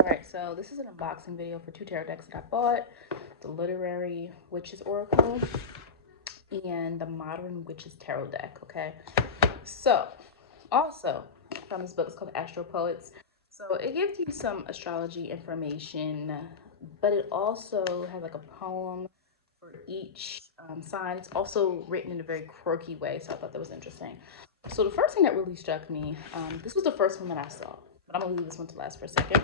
Alright, so this is an unboxing video for two tarot decks that I bought. The Literary Witches Oracle and the Modern Witches Tarot deck, okay? So, also, I found this book, it's called Astro Poets. So it gives you some astrology information, but it also has like a poem for each sign. It's also written in a very quirky way, so I thought that was interesting. So the first thing that really struck me, this was the first one that I saw, but I'm gonna leave this one to last for a second.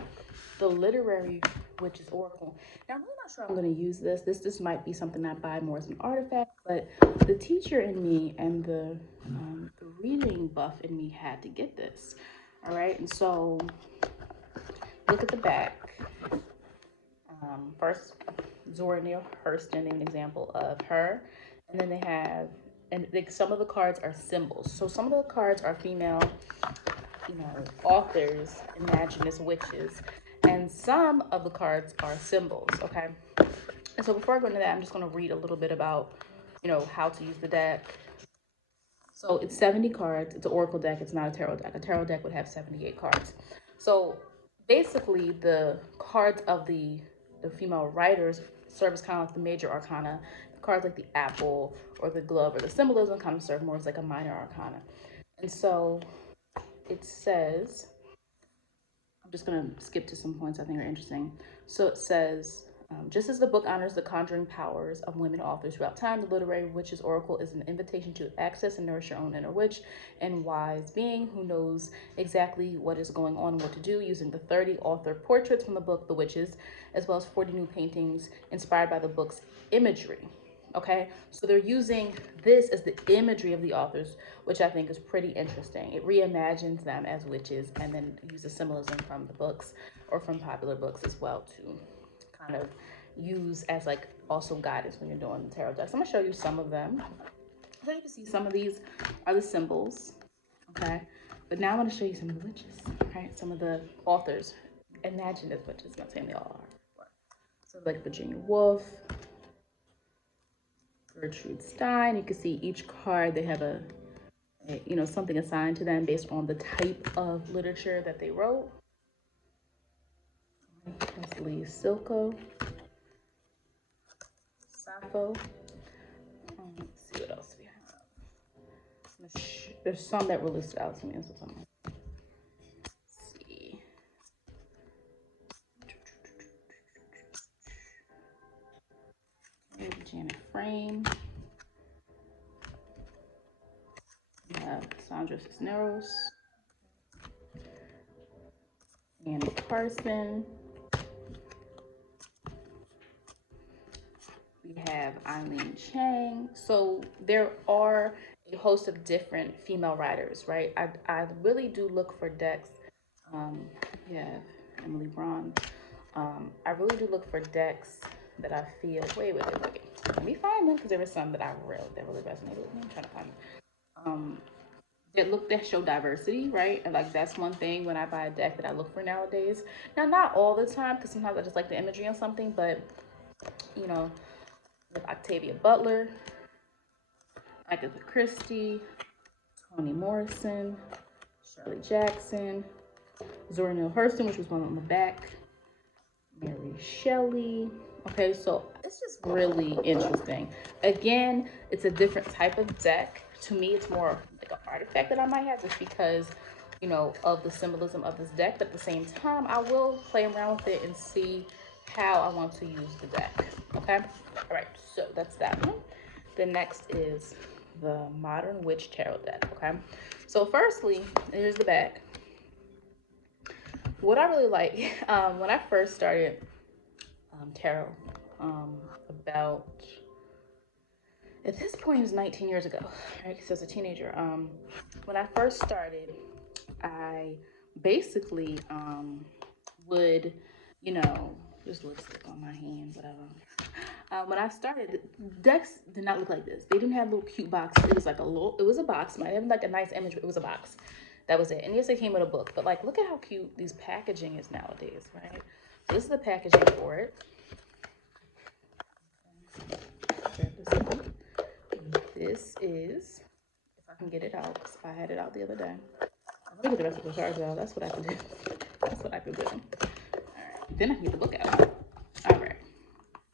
The Literary Witches Oracle. Now I'm really not sure I'm gonna use this. This might be something I buy more as an artifact, but the teacher in me and the reading buff in me had to get this. All right, and so look at the back. First, Zora Neale Hurston, an example of her, and then they have, and some of the cards are symbols. So some of the cards are female, authors imagined as witches, and some of the cards are symbols. Okay, and so before I go into that, I'm just going to read a little bit about, how to use the deck. So it's 70 cards. It's an oracle deck. It's not a tarot deck. A tarot deck would have 78 cards. So basically, the cards of the female writers serve as kind of like the major arcana. The cards like the apple or the glove or the symbolism kind of serve more as like a minor arcana. And so it says, I'm just going to skip to some points I think are interesting. So it says, just as the book honors the conjuring powers of women authors throughout time, the Literary Witches Oracle is an invitation to access and nourish your own inner witch and wise being who knows exactly what is going on and what to do, using the 30 author portraits from the book The Witches, as well as 40 new paintings inspired by the book's imagery. Okay, so they're using this as the imagery of the authors, which I think is pretty interesting. It reimagines them as witches and then uses symbolism from the books or from popular books as well to kind of use as like also guidance when you're doing the tarot decks. I'm gonna show you some of them. So you can see some of these are the symbols, okay? But now I'm gonna show you some of the witches, right? Some of the authors imagined as witches. I'm not saying they all are. So like Virginia Woolf, Gertrude Stein. You can see each card, they have a something assigned to them based on the type of literature that they wrote. That's Lee Silko, Sappho. Let's see what else we have. There's some that really stood out to me. So let's see. Janet Frame. We have Sandra Cisneros. Annie Carson. We have Eileen Chang. So there are a host of different female writers, right? I really do look for decks. We have Emily Braun. I really do look for decks that I feel, wait. Let me find them because there were some that that really resonated with me. I'm trying to find them. That show diversity, right? And like that's one thing when I buy a deck that I look for nowadays. Now, not all the time, because sometimes I just like the imagery on something, but with Octavia Butler, Agatha Christie, Toni Morrison, Shirley Jackson, Zora Neale Hurston, which was one on the back, Mary Shelley. Okay, so it's just really interesting. Again, it's a different type of deck. To me, it's more like an artifact that I might have just because, of the symbolism of this deck. But at the same time, I will play around with it and see how I want to use the deck. Okay? All right, so that's that one. The next is the Modern Witch Tarot deck. Okay? So firstly, here's the back. What I really like, when I first started tarot, about, at this point it was 19 years ago, right? Because I was a teenager. When I first started, I basically would, just lipstick on my hand, whatever. When I started, the decks did not look like this. They didn't have little cute boxes. It was like it was a box. It might have like a nice image, but it was a box. That was it. And yes, it came with a book, but like, look at how cute these packaging is nowadays, right? So this is the packaging for it. This is, if I can get it out, because I had it out the other day. I'm gonna get the rest of the cards out. That's what I can do. That's what I can do. All Then I can get the book out. All right,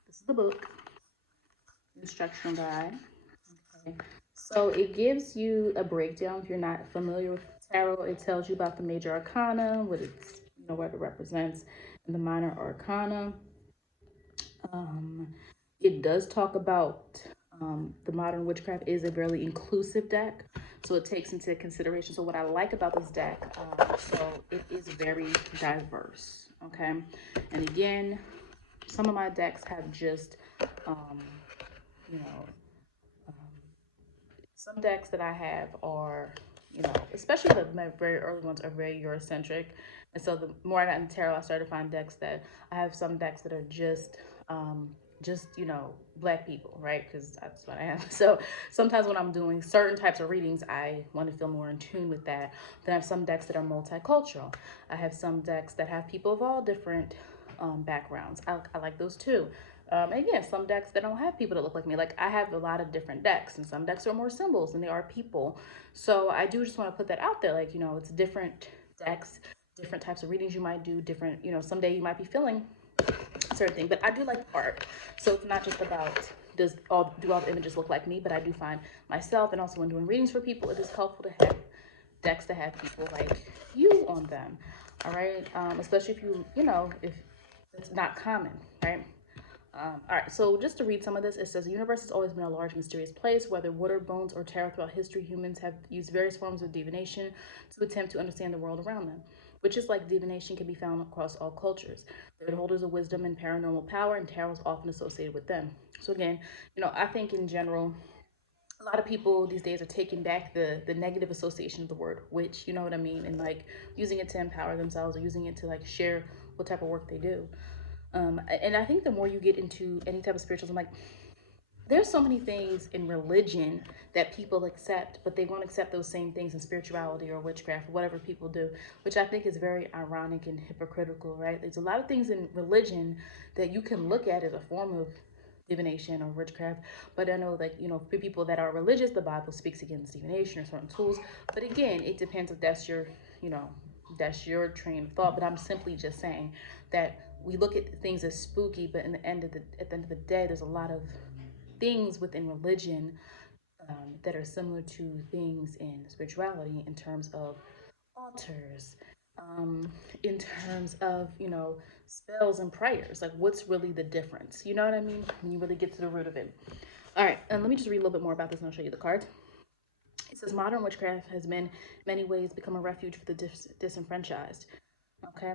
this is the book, instructional guide. Okay. So it gives you a breakdown. If you're not familiar with tarot, it tells you about the major arcana, what it's, what it represents, and the minor arcana. It does talk about the modern witchcraft is a very inclusive deck, so it takes into consideration. So what I like about this deck, so it is very diverse. Okay, and again, some of my decks have just, you know, some decks that I have are, especially my very early ones are very Eurocentric. And so the more I got into tarot, I started to find decks that I have some decks that are just, black people, right? Because that's what I am. So sometimes when I'm doing certain types of readings, I want to feel more in tune with that. Then I have some decks that are multicultural. I have some decks that have people of all different backgrounds. I like those too. And again, some decks that don't have people that look like me. Like I have a lot of different decks, and some decks are more symbols than they are people. So I do just want to put that out there. Like, it's different decks, different types of readings you might do, different, someday you might be feeling a certain thing. But I do like art. So it's not just about do all the images look like me, but I do find myself, and also when doing readings for people, it is helpful to have decks that have people like you on them. All right. Especially if if it's not common, right? All right, so just to read some of this, it says, the universe has always been a large, mysterious place. Whether water, bones, or tarot, throughout history, humans have used various forms of divination to attempt to understand the world around them. Witches like divination can be found across all cultures. They're the holders of wisdom and paranormal power, and tarot is often associated with them. So again, I think in general, a lot of people these days are taking back the negative association of the word witch, you know what I mean? And like using it to empower themselves, or using it to like share what type of work they do. And I think the more you get into any type of spiritualism, like there's so many things in religion that people accept, but they won't accept those same things in spirituality or witchcraft, or whatever people do, which I think is very ironic and hypocritical, right? There's a lot of things in religion that you can look at as a form of divination or witchcraft, but I know that, for people that are religious, the Bible speaks against divination or certain tools. But again, it depends if that's your, that's your train of thought. But I'm simply just saying that we look at things as spooky, but at the end of the day, there's a lot of things within religion that are similar to things in spirituality, in terms of altars, in terms of, spells and prayers. Like, what's really the difference? You know what I mean? When you really get to the root of it. All right, and let me just read a little bit more about this, and I'll show you the card. It says, modern witchcraft has been, in many ways, become a refuge for the disenfranchised. Okay.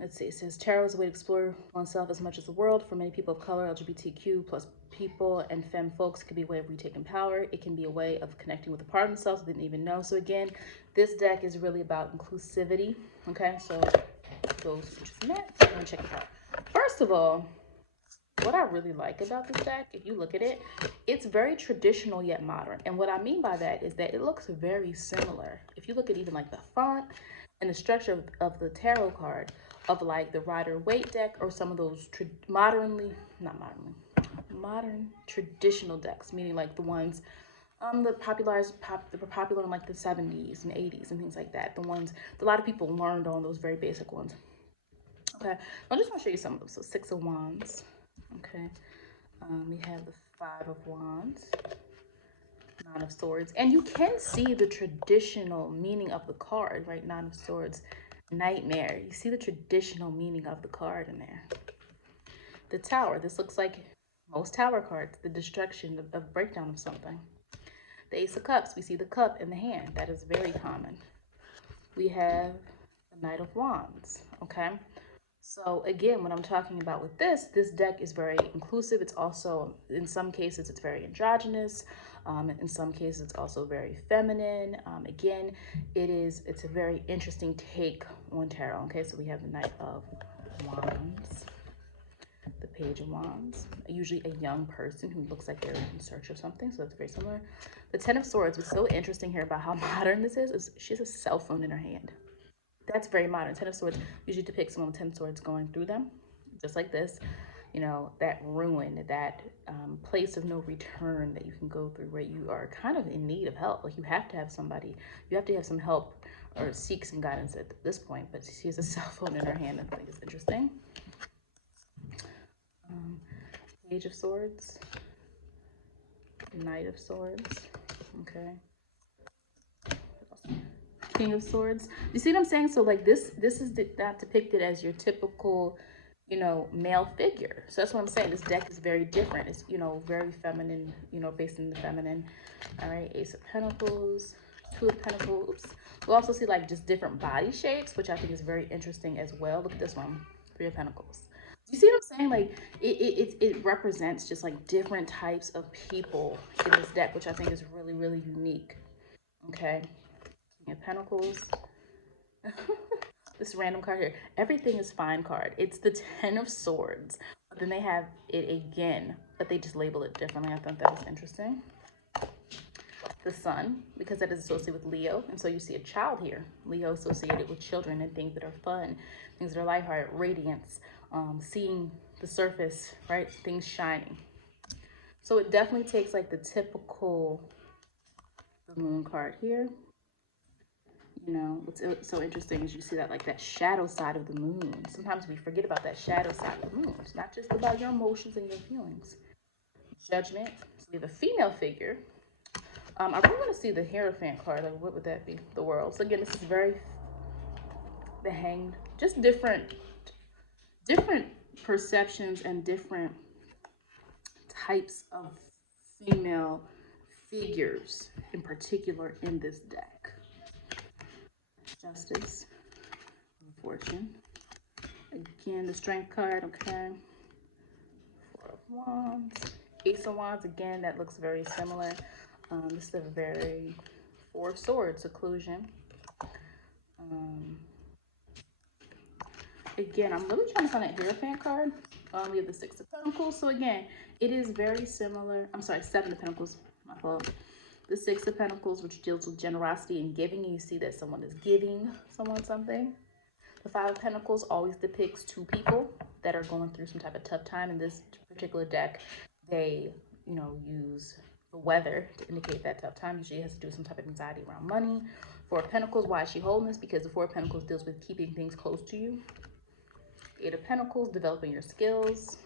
Let's see, it says tarot is a way to explore oneself as much as the world. For many people of color, LGBTQ plus people, and femme folks, it can be a way of retaking power. It can be a way of connecting with a part of themselves they didn't even know. So again, this deck is really about inclusivity. Okay, so those interested in that, I'm gonna check it out. First of all, what I really like about this deck, if you look at it, it's very traditional yet modern. And what I mean by that is that it looks very similar. If you look at even like the font and the structure of the tarot card of like the Rider-Waite deck, or some of those modern traditional decks, meaning like the ones that were popular in like the 70s and 80s and things like that. The ones that a lot of people learned on, those very basic ones. Okay, I just want to show you some of them. So Six of Wands. Okay, we have the Five of Wands, Nine of Swords, and you can see the traditional meaning of the card, right? Nine of Swords, Nightmare. You see the traditional meaning of the card in there. The Tower. This looks like most Tower cards, the destruction, the breakdown of something. The Ace of Cups. We see the cup in the hand. That is very common. We have the Knight of Wands. Okay. So again, what I'm talking about with this deck is very inclusive. It's also, in some cases, it's very androgynous. In some cases, it's also very feminine. Again, it's a very interesting take on tarot. Okay, so we have the Knight of Wands, the Page of Wands, usually a young person who looks like they're in search of something. So that's very similar. The Ten of Swords. What's so interesting here about how modern this is she has a cell phone in her hand. That's very modern. Ten of Swords usually depicts someone with 10 swords going through them, just like this. That ruin, that place of no return that you can go through, where you are kind of in need of help. Like you have to have somebody, you have to have some help or seek some guidance at this point, but she has a cell phone in her hand. I think it's interesting. Page of Swords, Knight of Swords, okay. King of Swords. You see what I'm saying? So like this is not depicted as your typical, you know, male figure. So that's what I'm saying. This deck is very different. It's, you know, very feminine, you know, based in the feminine. All right, Ace of Pentacles, Two of Pentacles. We'll also see like just different body shapes, which I think is very interesting as well. Look at this one, Three of Pentacles. You see what I'm saying? Like it represents just like different types of people in this deck, which I think is really, really unique. Okay. King of Pentacles. This random card here. Everything is fine card. It's the Ten of Swords. But then they have it again, but they just label it differently. I thought that was interesting. The Sun, because that is associated with Leo. And so you see a child here. Leo associated with children and things that are fun, things that are lighthearted, radiance, seeing the surface, right? Things shining. So it definitely takes like the typical the Moon card here. You know, what's so interesting is you see that like that shadow side of the moon. Sometimes we forget about that shadow side of the moon. It's not just about your emotions and your feelings. Judgment. So we have a female figure. I really want to see the Hierophant card. Like, what would that be? The World. So again, this is very the Hanged. Just different perceptions and different types of female figures in particular in this deck. Justice, Fortune. Again, the Strength card, okay. Four of Wands. Ace of Wands, again, that looks very similar. This is a very Four of Swords, Seclusion. Again, I'm really trying to find that Hierophant card. We have the Six of Pentacles. So again, it is very similar. I'm sorry, Seven of Pentacles, my fault. The Six of Pentacles, which deals with generosity and giving. You see that someone is giving someone something. The Five of Pentacles always depicts two people that are going through some type of tough time. In this particular deck, they, you know, use the weather to indicate that tough time. Usually it has to do with some type of anxiety around money. Four of Pentacles, why is she holding this? Because the Four of Pentacles deals with keeping things close to you. Eight of Pentacles, developing your skills.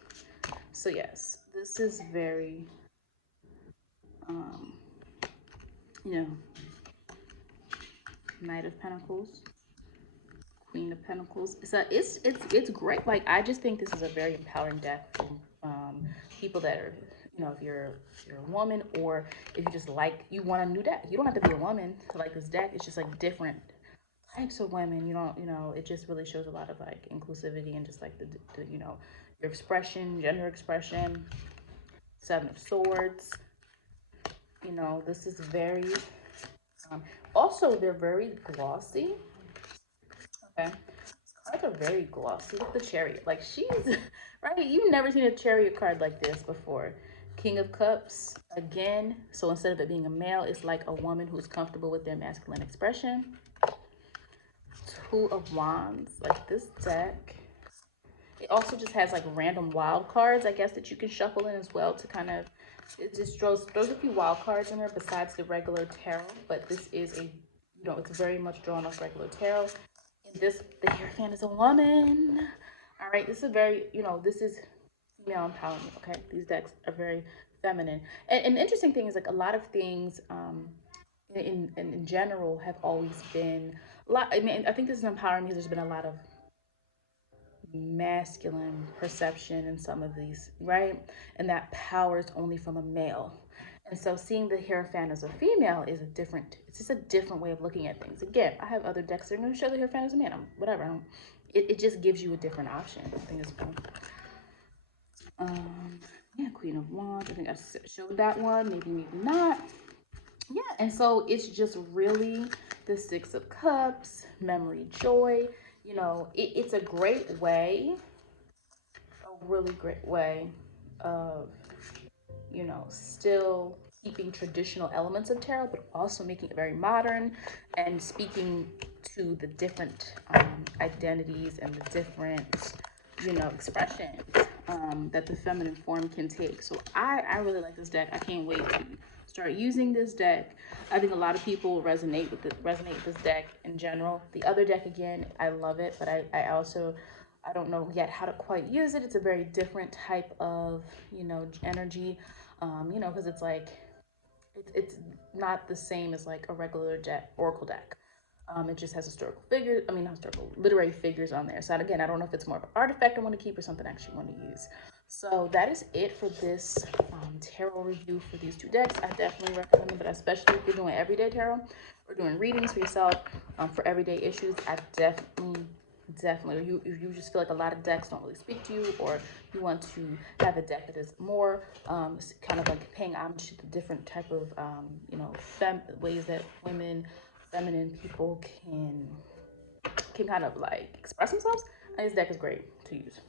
So yes, this is very, you know, Knight of Pentacles, Queen of Pentacles. So it's great. Like, I just think this is a very empowering deck for people that are, you know, if you're a woman, or if you just like, you want a new deck. You don't have to be a woman to like this deck. It's just like different types of women. You know, it just really shows a lot of like inclusivity and just like the you know, your expression, gender expression. Seven of Swords. You know, this is very also they're very glossy. Okay, cards are very glossy. Look at the Chariot. Like, she's right. You've never seen a Chariot card like this before. King of Cups again. So instead of it being a male, it's like a woman who's comfortable with their masculine expression. Two of Wands. Like, this deck, it also just has like random wild cards, I guess, that you can shuffle in as well to kind of, it just throws a few wild cards in there besides the regular tarot. But this is a, you know, it's very much drawn off regular tarot. And this, the Hierophant is a woman. All right, this is very, you know, this is female empowerment. Okay, these decks are very feminine. And the interesting thing is, like, a lot of things in general have always been a lot. I mean, I think this is empowering because there's been a lot of masculine perception in some of these, right? And that power is only from a male. And so seeing the Hierophant as a female is a different, it's just a different way of looking at things. Again, I have other decks that are going to show the Hierophant as a man. It just gives you a different option. I think it's cool. Yeah, Queen of Wands. I think I showed that one. Maybe not. Yeah, and so it's just really the Six of Cups, memory, joy. You know, it's a great way, a really great way of, you know, still keeping traditional elements of tarot, but also making it very modern and speaking to the different identities and the different, you know, expressions that the feminine form can take. So I really like this deck. I can't wait to start using this deck. I think a lot of people resonate with this deck in general. The other deck, again, I love it, but I also, I don't know yet how to quite use it. It's a very different type of, you know, energy, you know, because it's like, it's not the same as like a regular deck, oracle deck. It just has historical figures, I mean, not historical, literary figures on there. So again, I don't know if it's more of an artifact I want to keep or something I actually want to use. So that is it for this tarot review for these two decks. I definitely recommend them, but especially if you're doing everyday tarot or doing readings for yourself for everyday issues, I definitely, if you just feel like a lot of decks don't really speak to you, or you want to have a deck that is more kind of like paying homage to the different type of you know, ways that feminine people can kind of like express themselves, and this deck is great to use.